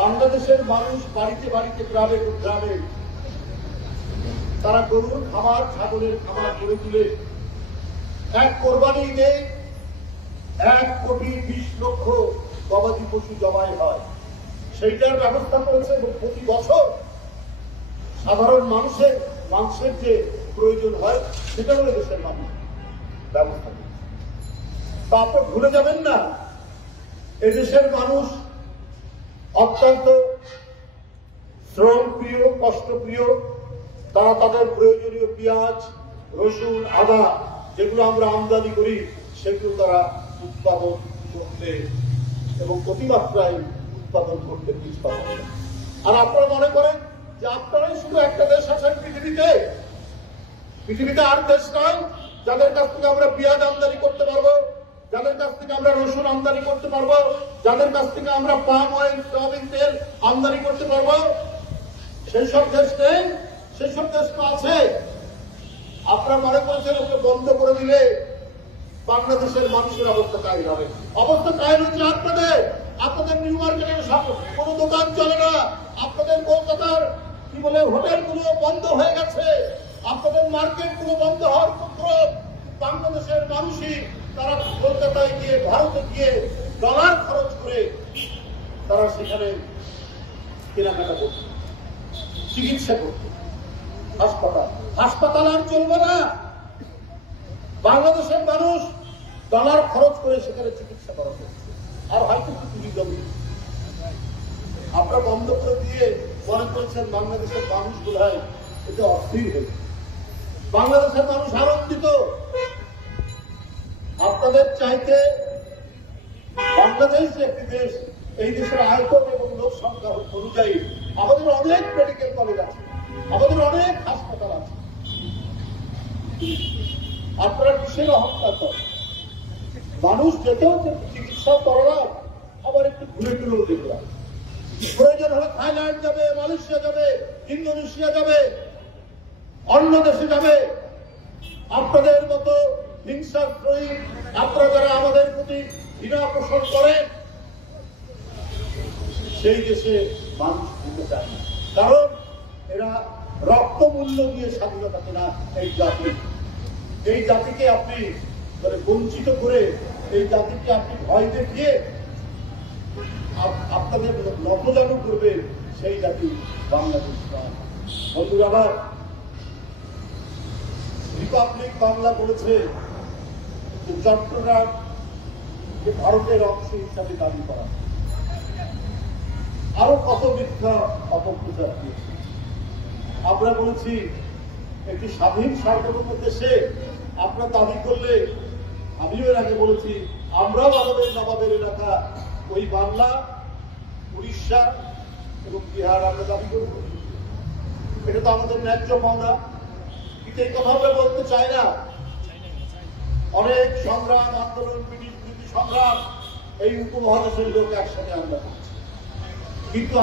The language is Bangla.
বাংলাদেশের মানুষ বাড়িতে বাড়িতে গ্রামে গ্রামে তারা গরুর খামার ছাগলের খামার গড়ে তুলে এক কোরবানি ঈদে 1,20,00,000 গবাদি পশু জবাই হয়। সেইটার ব্যবস্থা করেছে এবং প্রতি বছর সাধারণ মানুষের মাংসের যে প্রয়োজন হয় সেটা হলে দেশের মানুষ ব্যবস্থা করে। তা আপনি ভুলে যাবেন না, এদেশের মানুষ অত্যন্ত শ্রম প্রিয়, কষ্টপ্রিয়। তারা তাদের প্রয়োজনীয় পেঁয়াজ, রসুন, আদা যেগুলো আমরা আমদানি করি সেগুলো তারা উৎপাদন করতে এবং অতিমাত্রায় উৎপাদন করতে পিছপা। আর আপনারা মনে করেন যে আপনারাই শুধু একটা দেশ আছেন পৃথিবীতে আর দেশ নয় যাদের কাছ থেকে আমরা পেঁয়াজ আমদানি করতে পারবো, যাদের কাছ থেকে আমরা রসুন আমদানি করতে পারবো, যাদের কাছ থেকে আমরা পাম অয়েল, সয়াবিন তেল আমদানি করতে পারবো। সেই সব দেশ নেই, সেই সব দেশ তো আছে। আপনারা মনে করছেন ওকে বন্ধ করে দিলে বাংলাদেশের মানুষের অবস্থা কাহিল হবে। অবস্থা কাহিল হচ্ছে আপনাদের নিউ মার্কেটের কোনো দোকান চলে না, আপনাদের কলকাতার হোটেলগুলো বন্ধ হয়ে গেছে, আপনাদের মার্কেটগুলো বন্ধ হওয়ার পর বাংলাদেশের মানুষই তারা কলকাতায় গিয়ে, ভারতে গিয়ে ডলার খরচ করে তারা সেখানে কেনাকাটা করছে, চিকিৎসা করছে। হাসপাতাল আর চলবে না। বাংলাদেশের মানুষ ডলার খরচ করে সেখানে চিকিৎসা করা হচ্ছে। আর হয়তো আপনারা বন্ধ করে দিয়ে মনে করছেন বাংলাদেশের মানুষ বোধহয় এটা অস্থির হয়েছে। বাংলাদেশের মানুষ আনন্দিত। আপনাদের চাইতে বাংলাদেশ যে একটি দেশ, এই দেশের আয়তন এবং লোক সংখ্যা অনুযায়ী আমাদের অনেক মেডিকেল কলেজ আছে, আমাদের অনেক হাসপাতাল আছে। আপনারা কিসের অহংকার করেন? মানুষ যেতেও চিকিৎসা করলাম, আবার একটু ঘুরে ঘুরেও দেখলাম। প্রয়োজন হলে থাইল্যান্ড যাবে, মালয়েশিয়া যাবে, ইন্দোনেশিয়া যাবে, অন্য দেশে যাবে। আপনাদের মতো হিংসাত্রয়ী আপনারা যারা আমাদের প্রতি ঘৃণা পোষণ করেন সেই দেশে মানুষ দিতে চায় না, কারণ এরা রক্ত মূল্য দিয়ে স্বাধীনতা কেনা এই জাতিকে আপনি বঞ্চিত করে, এই জাতিকে আপনি ভয় দেখিয়ে আপনাদের নতজানু করবে, সেই জাতি বাংলাদেশ। বন্ধুরা আবার রিপাবলিক বাংলা বলেছে যে চট্টগ্রাম যে ভারতের অংশ হিসাবে দাবি করা, আরো কত মিথ্যা অপপ্রচার দিয়েছে। আমরা বলেছি একটি স্বাধীন সার্বভৌম দেশে আপনারা দাবি করলে, আমিও এর আগে বলেছি, আমরাও আমাদের নবাবের এলাকা ওই বাংলা, উড়িষ্যা এবং বিহার আমরা দাবি করব। এটা তো আমাদের ন্যায্য পাওনা। কিন্তু এই কথা আমরা বলতে চাই না। অনেক সংগ্রাম, আন্দোলন, ব্রিটিশ বিরোধী সংগ্রাম এই উপমহাদেশের লোক একসাথে আমরা করছি, কিন্তু